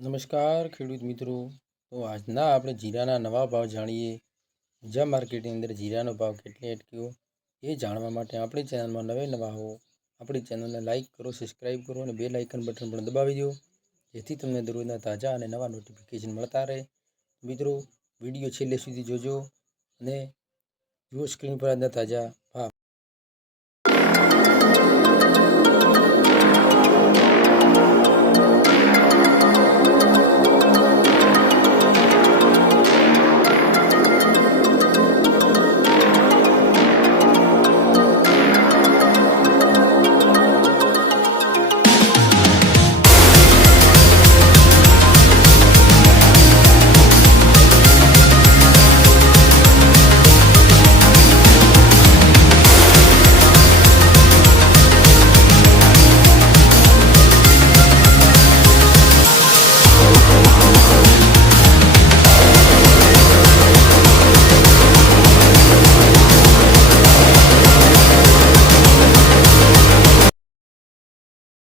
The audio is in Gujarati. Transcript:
નમસ્કાર ખેડૂત મિત્રો. તો આજના આપણે જીરાના નવા ભાવ જાણીએ. ઊંઝા માર્કેટની અંદર જીરાનો ભાવ કેટલે અટક્યો એ જાણવા માટે આપણી ચેનલમાં નવા હો આપણી ચેનલને લાઇક કરો, સબસ્ક્રાઈબ કરો અને બેલ આઇકન બટન પણ દબાવી દો, જેથી તમને દરરોજના તાજા અને નવા નોટિફિકેશન મળતા રહે. મિત્રો, વિડીયો છેલ્લે સુધી જોજો અને જુઓ સ્ક્રીન પર આજના તાજા